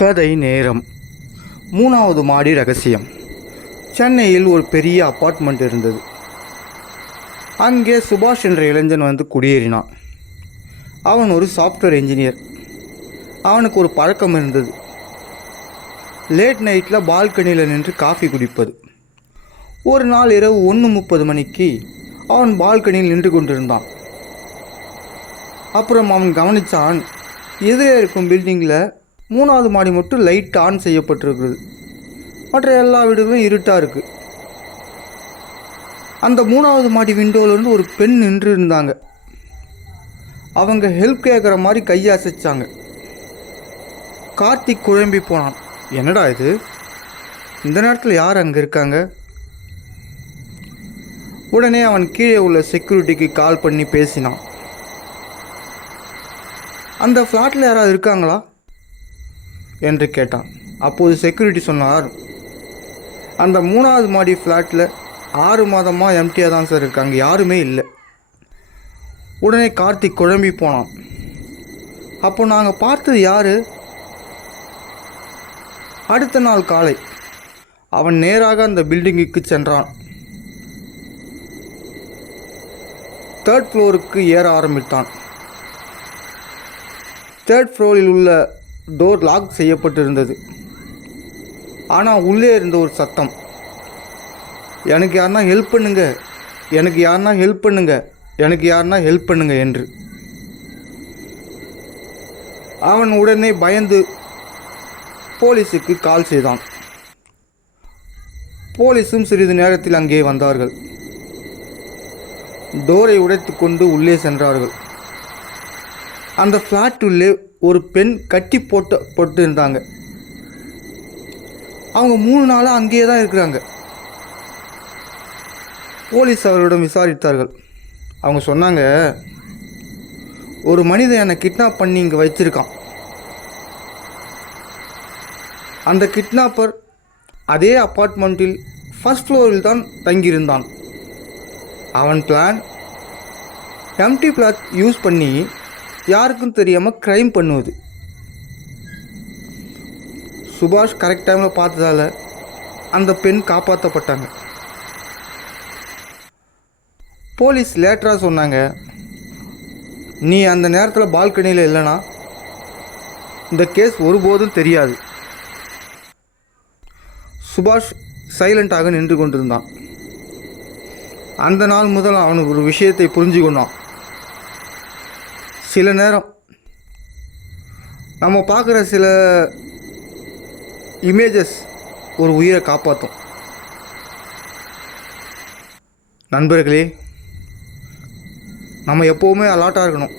கதை நேரம். 3வது மாடி ரகசியம். சென்னையில் ஒரு பெரிய அப்பார்ட்மெண்ட் இருந்தது. அங்கே சுபாஷ் என்ற இளைஞன் வந்து குடியேறினான். அவன் ஒரு சாஃப்ட்வேர் இன்ஜினியர். அவனுக்கு ஒரு பழக்கம் இருந்தது. லேட் நைட்டில் பால்கனியில் நின்று காஃபி குடிப்பது. ஒரு நாள் இரவு 1:30 மணிக்கு அவன் பால்கனியில் நின்று கொண்டிருந்தான். அப்புறம் அவன் கவனித்தான், எதிரே இருக்கும் பில்டிங்கில் 3வது மாடி மட்டும் லைட் ஆன் செய்யப்பட்டிருக்குது. மற்ற எல்லா வீடுகளும் இருட்டாக இருக்குது. அந்த 3வது மாடி விண்டோவிலேருந்து ஒரு பெண் நின்று இருந்தாங்க. அவங்க ஹெல்ப் கேட்குற மாதிரி கையை அசைச்சாங்க. கார்த்திக் குழம்பி போனான். என்னடா இது, இந்த நேரத்தில் யார் அங்கே இருக்காங்க? உடனே அவன் கீழே உள்ள செக்யூரிட்டிக்கு கால் பண்ணி பேசினான். அந்த ஃப்ளாட்டில் யாராவது இருக்காங்களா என்று கேட்டான். அப்போது செக்யூரிட்டி சொன்னார், அந்த 3வது மாடி ஃப்ளாட்டில் 6 மாதமாக எம்டியாக தான் சார் இருக்காங்க, யாருமே இல்லை. உடனே கார்த்திக் குழம்பி போனான். அப்போ நாங்கள் பார்த்தது யார்? அடுத்த நாள் காலை அவன் நேராக அந்த பில்டிங்குக்கு சென்றான். 3rd ஃப்ளோருக்கு ஏற ஆரம்பித்தான். 3rd ஃப்ளோரில் உள்ள டோர் லாக் செய்யப்பட்டிருந்தது. ஆனால் உள்ளே இருந்த ஒரு சத்தம், எனக்கு யாருன்னா ஹெல்ப் பண்ணுங்க, எனக்கு யாருன்னா ஹெல்ப் பண்ணுங்க, எனக்கு யாருன்னா ஹெல்ப் பண்ணுங்க என்று. அவன் உடனே பயந்து போலீஸுக்கு கால் செய்தான். போலீஸும் சிறிது நேரத்தில் அங்கே வந்தார்கள். டோரை உடைத்து கொண்டு உள்ளே சென்றார்கள். அந்த ஃப்ளாட் உள்ளே ஒரு பெண் கட்டி போட்டு இருந்தாங்க. அவங்க 3 நாளாக அங்கேயே தான் இருக்கிறாங்க. போலீஸ் அவர்களிடம் விசாரித்தார்கள். அவங்க சொன்னாங்க, ஒரு மனிதன் என்னை கிட்னாப் பண்ணி இங்கே வச்சிருக்கான். அந்த கிட்னாப்பர் அதே அப்பார்ட்மெண்ட்டில் 1st ஃப்ளோரில் தான் தங்கியிருந்தான். அவன் பிளான் எம்டி பிளாட் யூஸ் பண்ணி யாருக்கும் தெரியாமல் க்ரைம் பண்ணுவது. சுபாஷ் கரெக்ட் டைமில் பார்த்ததால அந்த பெண் காப்பாற்றப்பட்டாங்க. போலீஸ் லேட்டராக சொன்னாங்க, நீ அந்த நேரத்தில் பால்கனியில் இல்லைனா இந்த கேஸ் ஒருபோதும் தெரியாது. சுபாஷ் சைலண்டாக நின்று கொண்டிருந்தான். அந்த நாள் முதல் அவனுக்கு ஒரு விஷயத்தை புரிஞ்சு கொண்டான். சில நேரம் நம்ம பார்க்குற சில இமேஜஸ் ஒரு உயிரை காப்பாற்றும். நண்பர்களே, நம்ம எப்போவுமே அலர்ட்டாக இருக்கணும்.